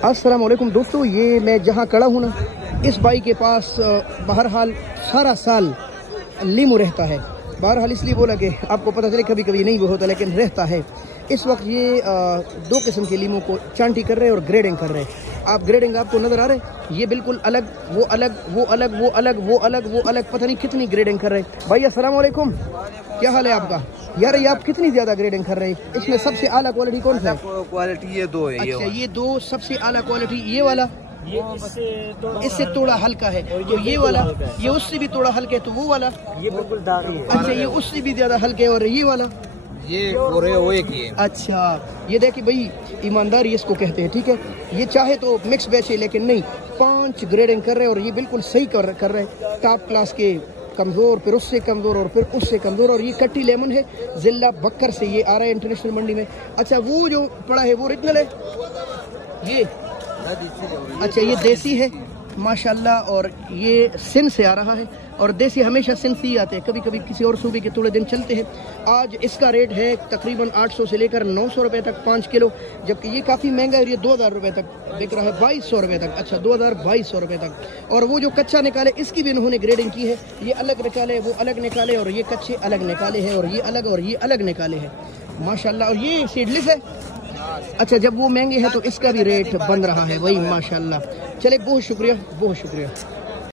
अस्सलाम वालेकुम दोस्तों, ये मैं जहाँ खड़ा हूँ ना, इस भाई के पास बहरहाल सारा साल लीमू रहता है। बहरहाल इसलिए बोला कि आपको पता चले, कभी कभी नहीं भी होता लेकिन रहता है। इस वक्त ये दो किस्म के लीमू को चांटी कर रहे हैं और ग्रेडिंग कर रहे हैं। आप ग्रेडिंग आपको नज़र आ रहे हैं, ये बिल्कुल अलग, वो अलग, वो अलग, वो अलग, वो अलग, वो अलग, पता नहीं कितनी ग्रेडिंग कर रहे हैं। भाई अस्सलाम वालेकुम, क्या हाल है आपका? यार ये आप कितनी ज्यादा ग्रेडिंग कर रहे हैं? इसमें सबसे आला क्वालिटी कौन सा है? क्वालिटी ये दो है। अच्छा, ये दो सबसे आला क्वालिटी, ये वाला इससे थोड़ा हल्का है, तो ये वाला, ये उससे भी थोड़ा हल्का है, तो वो वाला ये बिल्कुल दागी है। अच्छा, ये उससे भी ज्यादा हल्के है, और ये वाला ये वो एक ही है। अच्छा, ये देखिए भाई, ईमानदारी इसको कहते हैं, ठीक है। ये चाहे तो मिक्स बैच है, लेकिन नहीं, 5 ग्रेडिंग कर रहे हैं और ये बिल्कुल सही कर रहे हैं। टॉप क्लास के कमज़ोर, फिर उससे कमज़ोर, और फिर उससे कमज़ोर। और ये कट्टी लेमन है, जिला बक्कर से ये आ रहा है इंटरनेशनल मंडी में। अच्छा, वो जो पड़ा है वो ओरिजिनल है, ये अच्छा ये देसी है माशाल्लाह, और ये सिंध से आ रहा है। और देसी हमेशा सिंध से ही आते हैं, कभी कभी किसी और सूबे के थोड़े दिन चलते हैं। आज इसका रेट है तकरीबन 800 से लेकर 900 रुपये तक 5 किलो, जबकि ये काफ़ी महंगा है और ये 2000 रुपये तक बिक रहा है, 2200 रुपये तक। अच्छा, 2200 रुपये तक। और वो जो कच्चा निकाले, इसकी भी इन्होंने ग्रेडिंग की है, ये अलग निकाले, वो अलग निकाले, और ये कच्चे अलग निकाले हैं, और ये अलग, और ये अलग निकाले हैं माशाल्लाह। और ये सीडलेस है। अच्छा, जब वो महंगे हैं तो इसका भी रेट बन रहा है वही माशाल्लाह। चले, बहुत शुक्रिया, बहुत शुक्रिया।